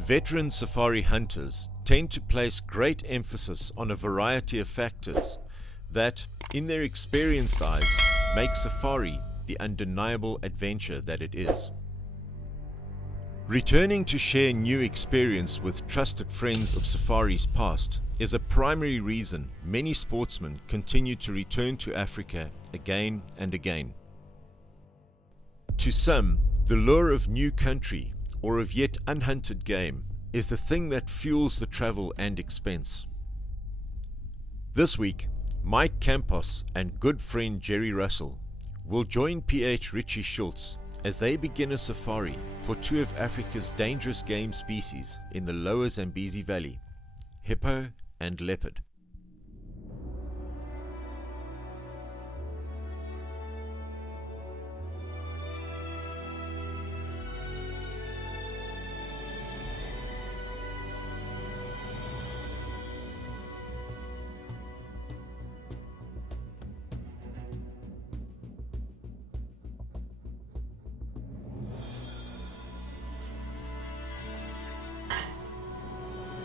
Veteran safari hunters tend to place great emphasis on a variety of factors that, in their experienced eyes, make safari the undeniable adventure that it is. Returning to share new experience with trusted friends of safaris past is a primary reason many sportsmen continue to return to Africa again and again. To some, the lure of new country or of yet unhunted game is the thing that fuels the travel and expense. This week, Mike Campos and good friend Jerry Russell will join PH Richie Schultz as they begin a safari for two of Africa's dangerous game species in the lower Zambezi Valley, hippo and leopard.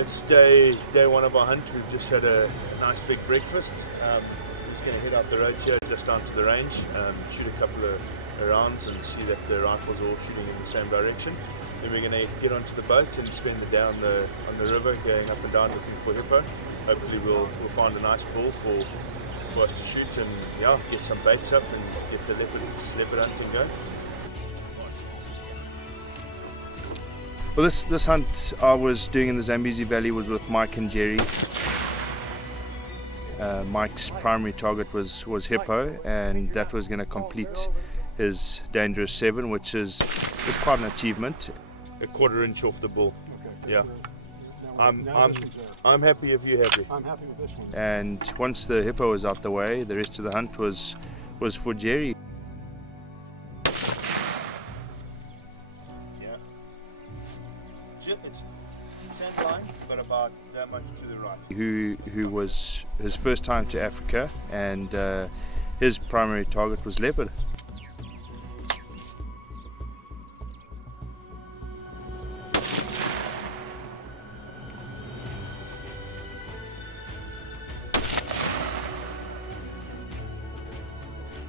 It's day one of our hunt. We've just had a nice big breakfast. We're just going to head out the road here, just down to the range, shoot a couple of rounds and see that the rifles are all shooting in the same direction. Then we're going to get onto the boat and spend the day on the river, going up and down looking for hippo. Hopefully we'll find a nice bull for us to shoot and get some baits up and get the leopard hunting going. Well, this hunt I was doing in the Zambezi Valley was with Mike and Jerry. Mike's primary target was hippo, and that was going to complete his dangerous 7, which was quite an achievement. A 1/4 inch off the bull. Yeah. I'm happy if you're happy. I'm happy with this one. And once the hippo was out the way, the rest of the hunt was for Jerry. It's sand line, but about that much to the right. Who was his first time to Africa, and his primary target was leopard.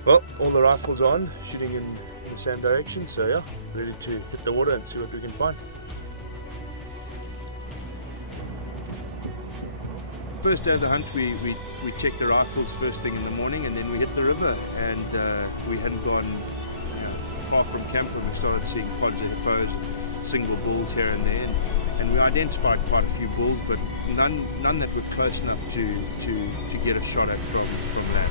Well, all the rifles on, shooting in the same direction, so yeah, ready to hit the water and see what we can find. First day of the hunt, we checked the rifles first thing in the morning, and then we hit the river, and we hadn't gone far from camp and we started seeing pods of hippos, single bulls here and there, and we identified quite a few bulls, but none that were close enough to get a shot at from that.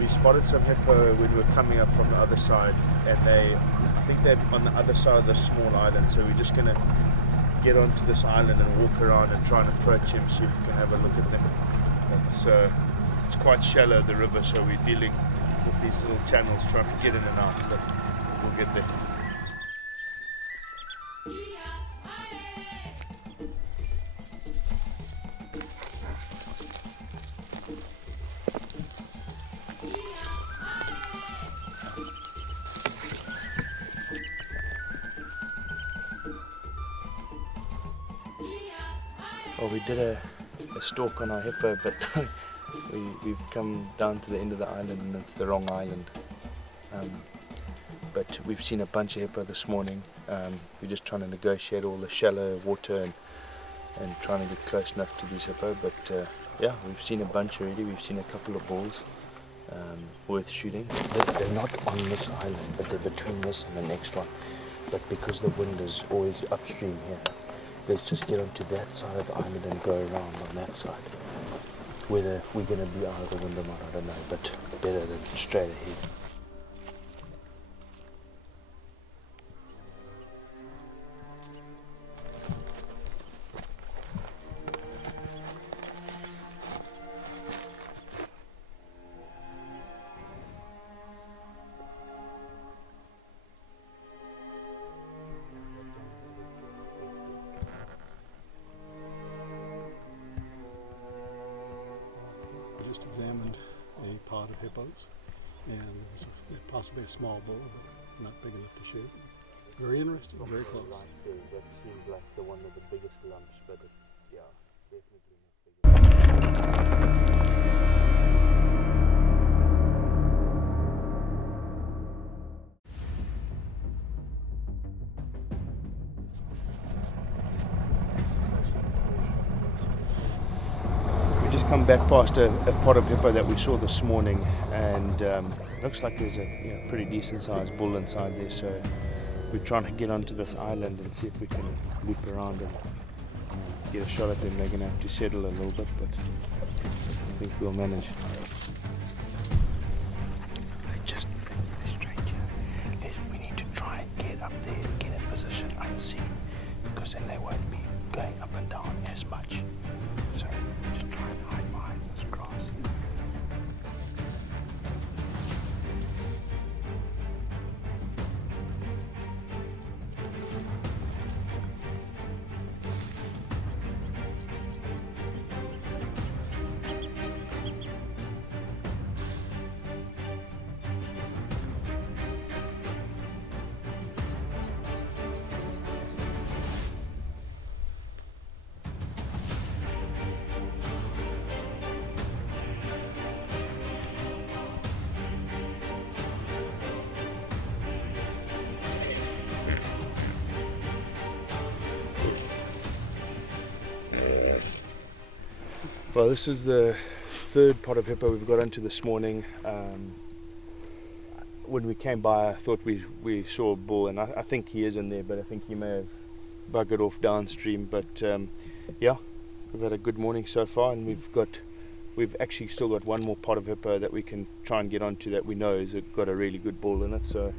We spotted some hippo when we were coming up from the other side, and I think they're on the other side of the small island, so we're just going to get onto this island and walk around and try and approach him, see if we can have a look at them. It's quite shallow, the river, so we're dealing with these little channels trying to get in and out, but we'll get there. Well, we did a stalk on our hippo, but we've come down to the end of the island and it's the wrong island. But we've seen a bunch of hippo this morning. We're just trying to negotiate all the shallow water and trying to get close enough to these hippo. But yeah, we've seen a bunch already. We've seen a couple of bulls worth shooting. They're not on this island, but they're between this and the next one. But because the wind is always upstream here, let's just get onto that side of the island and go around on that side. Whether we're going to be out of the wind or not, I don't know, but better than straight ahead. pod of hippos, and there was possibly a small bull, but not big enough to shoot. Very interesting, very close. Right there, that seemed like the one with the biggest lumps, but yeah, definitely not big. Come back past a pod of hippo that we saw this morning, and looks like there's a pretty decent sized bull inside there, so we're trying to get onto this island and see if we can loop around and get a shot at them. They're going to have to settle a little bit, but I think we'll manage. They're just straight here. We need to try and get up there and get in position unseen, because then they won't be going up and down as much. So just try and hide behind this grass. Well, this is the third pod of hippo we've got into this morning. When we came by, I thought we saw a bull, and I think he is in there, but I think he may have buggered off downstream. But yeah, we've had a good morning so far, and we've actually still got one more pod of hippo that we can try and get onto that we know has got a really good bull in it. So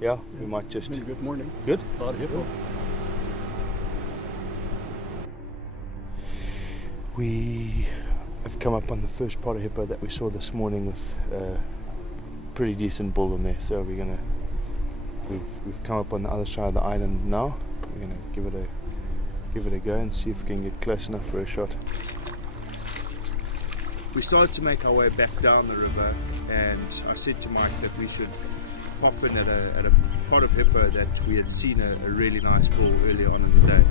yeah, we might just. Good morning. Good. Pod of hippo. We have come up on the first pod of hippo that we saw this morning with a pretty decent bull in there. So we've come up on the other side of the island now. We're gonna give it a go and see if we can get close enough for a shot. We started to make our way back down the river, and I said to Mike that we should pop in at a pod of hippo that we had seen a really nice bull early on in the day.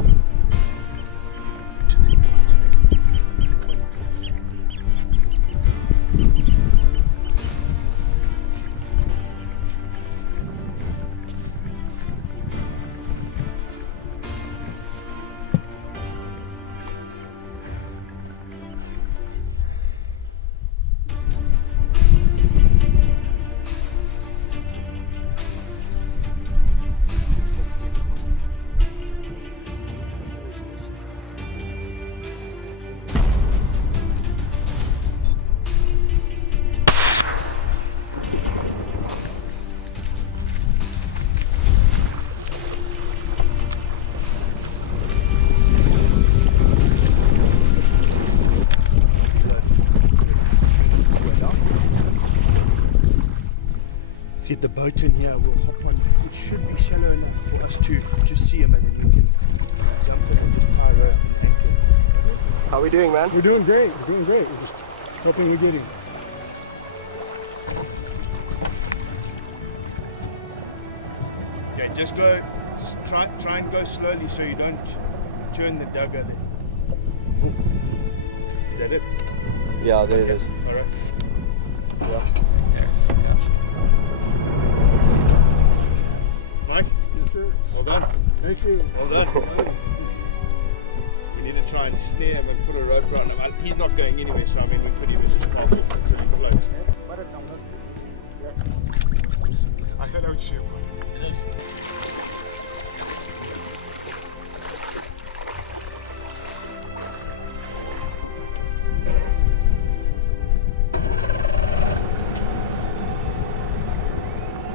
Get the boat in here, we'll hook one. It should be shallow enough for us to see him, and then we can jump in and just tie a rope and anchor. How are we doing, man? We're doing great. We're doing great. We're just hoping we get him. Okay, just go. Try and go slowly so you don't turn the dugger there. Is that it? Yeah, there it is. All right. Yeah. Mike? Yes, sir. Well done. Thank you. Well done. We need to try and snare him and put a rope around him. He's not going anywhere, so I mean we could even just pop off until he floats. I thought I would shoot one.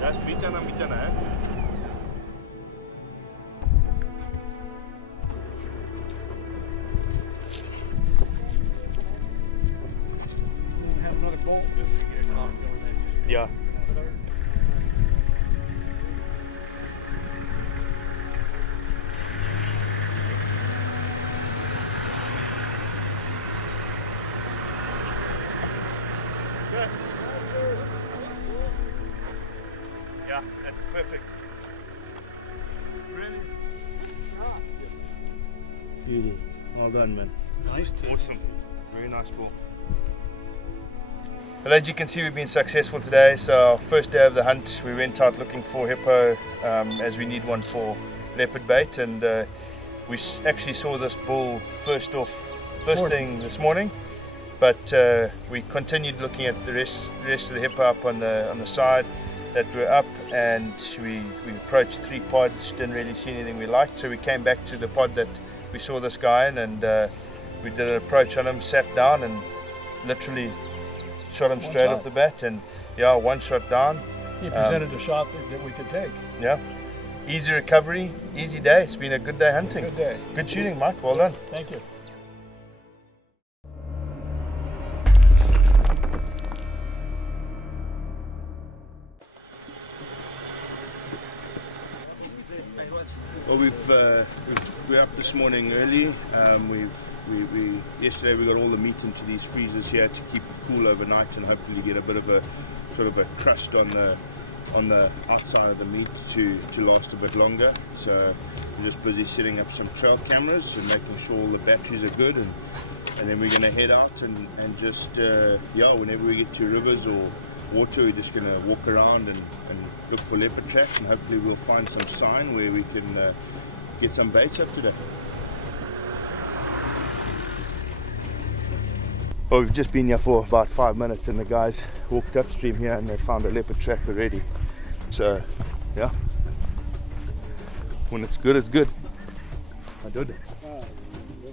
Just bicara, eh? Have another bolt if we get a clock going there. Yeah. Yeah, that's perfect. Beauty. Well done, man. Nice too. Awesome. Very nice ball. Well, as you can see, we've been successful today. So our first day of the hunt, we went out looking for hippo, as we need one for leopard bait, and we actually saw this bull first thing this morning. But we continued looking at the rest of the hippo up on the side that were up, and we approached 3 pods, didn't really see anything we liked, so we came back to the pod that we saw this guy in, and we did an approach on him, sat down and literally shot him straight off the bat, and yeah, 1 shot down. He presented a shot that we could take. Yeah, easy recovery, easy day. It's been a good day hunting. Good day. Good shooting, Mike, well done. Thank you. Well, we're up this morning early. Yesterday we got all the meat into these freezers here to keep it cool overnight, and hopefully get a bit of a sort of a crust on the outside of the meat to last a bit longer. So we're just busy setting up some trail cameras and making sure all the batteries are good, and then we're going to head out and just yeah, whenever we get to rivers or water, we're just going to walk around and look for leopard tracks, and hopefully we'll find some sign where we can get some baits up today. Well, we've just been here for about 5 minutes, and the guys walked upstream here and they found a leopard track already. So yeah, when it's good, it's good. I did it.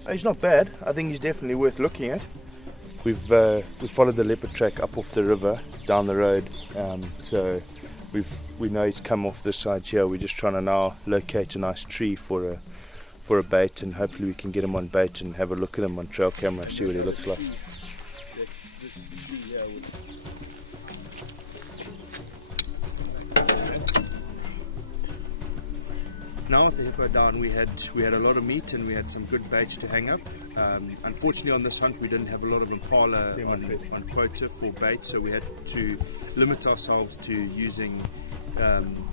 He's not bad. I think he's definitely worth looking at. We followed the leopard track up off the river down the road, so we know he's come off this side here. We're just trying to now locate a nice tree for a bait, and hopefully we can get him on bait and have a look at him on trail camera, see what he looks like. Now with the hippo down, we had a lot of meat and we had some good baits to hang up. Unfortunately on this hunt we didn't have a lot of impala on quota for bait, so we had to limit ourselves to using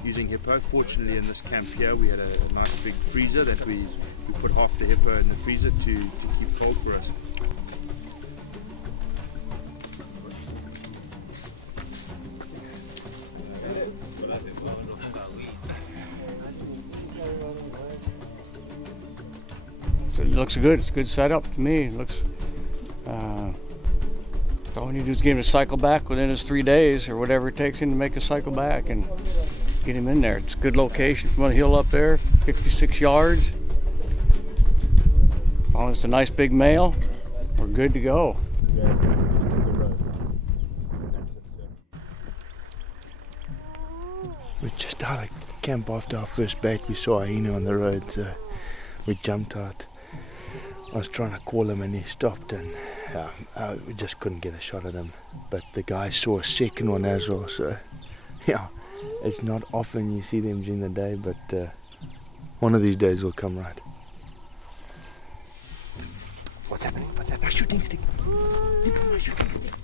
hippo. Fortunately in this camp here we had a nice big freezer that we put half the hippo in the freezer to keep cold for us. It looks good. It's a good setup to me. It looks. All we need to do is get him to cycle back within his 3 days, or whatever it takes him to make a cycle back, and get him in there. It's a good location from the hill up there, 56 yards. As long as it's a nice big male, we're good to go. We're just out of camp after our first bait. We saw a hyena on the road, so we jumped out. I was trying to call him and he stopped, and we just couldn't get a shot at him. But the guy saw a second one as well, so yeah, it's not often you see them during the day, but one of these days will come right. What's happening? What's happening? My shooting stick! Give me my shooting stick!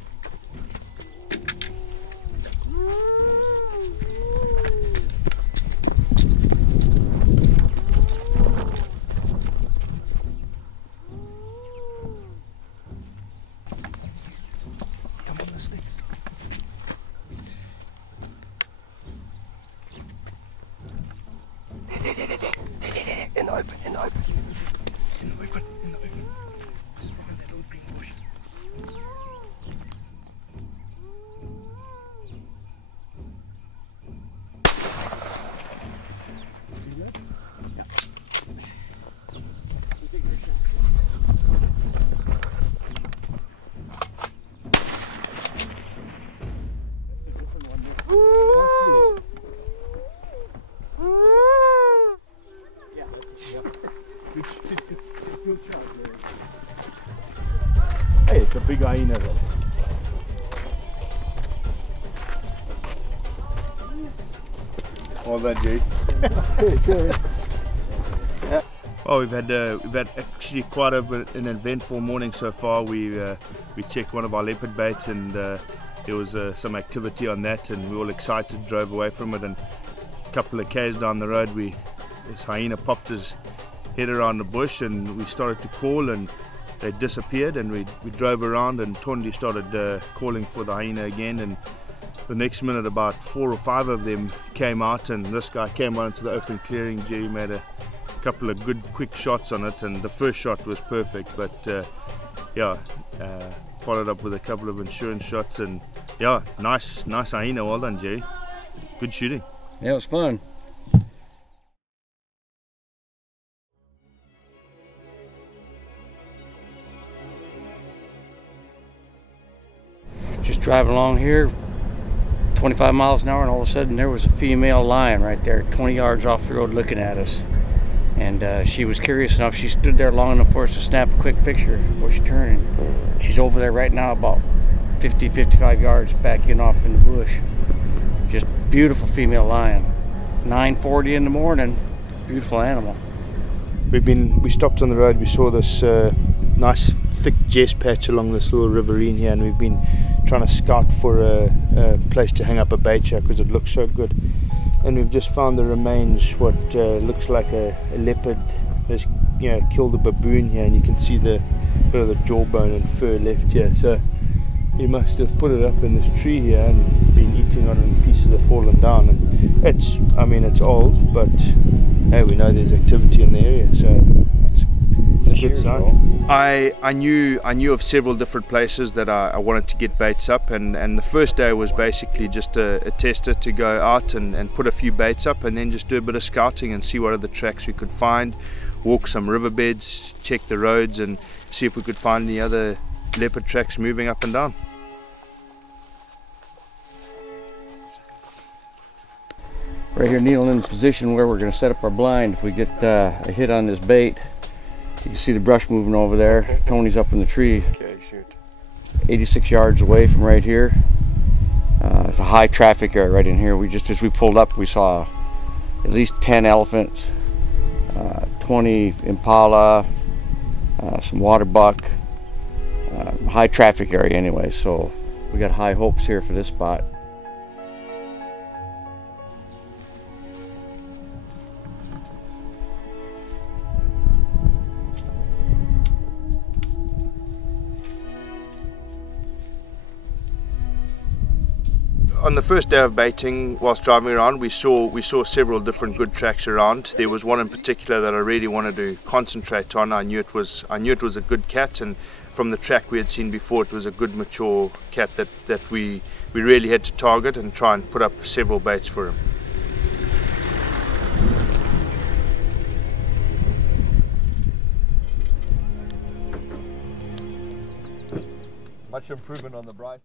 In the open, in the open. In the open, in the open. Just behind that old green bush. Hey, it's a big hyena though. All that, Jay. Well, we've had actually quite an eventful morning so far. We checked one of our leopard baits, and there was some activity on that, and we were all excited, drove away from it, and a couple of k's down the road this hyena popped his head around the bush, and we started to call, and they disappeared, and we drove around, and Tondi started calling for the hyena again, and the next minute about 4 or 5 of them came out, and this guy came out into the open clearing. Jerry made a couple of good quick shots on it, and the first shot was perfect, but followed up with a couple of insurance shots, and yeah, nice hyena. Well done, Jerry. Good shooting. Yeah, it was fun. Just driving along here, 25 miles an hour, and all of a sudden there was a female lion right there 20 yards off the road looking at us. And she was curious enough, she stood there long enough for us to snap a quick picture before she turned. And she's over there right now about 50-55 yards backing off in the bush. Just beautiful female lion. 9:40 in the morning, beautiful animal. We stopped on the road, we saw this nice thick jess patch along this little riverine here, and we've been trying to scout for a place to hang up a bait shack because it looks so good. And we've just found the remains, what looks like a leopard has killed a baboon here, and you can see the bit of the jawbone and fur left here. So he must have put it up in this tree here and been eating on it, and pieces have fallen down. And it's old, but hey, we know there's activity in the area, so it's a good sign. I knew of several different places that I wanted to get baits up, and the first day was basically just a tester to go out and put a few baits up, and then just do a bit of scouting and see what other tracks we could find, walk some riverbeds, check the roads, and see if we could find any other leopard tracks moving up and down. Right here, kneeling in the position where we're going to set up our blind if we get a hit on this bait. You can see the brush moving over there. Tony's up in the tree. Okay, shoot. 86 yards away from right here. It's a high traffic area right in here. As we pulled up, we saw at least 10 elephants, 20 impala, some water buck. High traffic area anyway, so we got high hopes here for this spot. On the first day of baiting, whilst driving around, we saw several different good tracks around. There was one in particular that I really wanted to concentrate on. I knew it was a good cat, and from the track we had seen before, it was a good mature cat that we really had to target and try and put up several baits for him. Much improvement on the Bryce.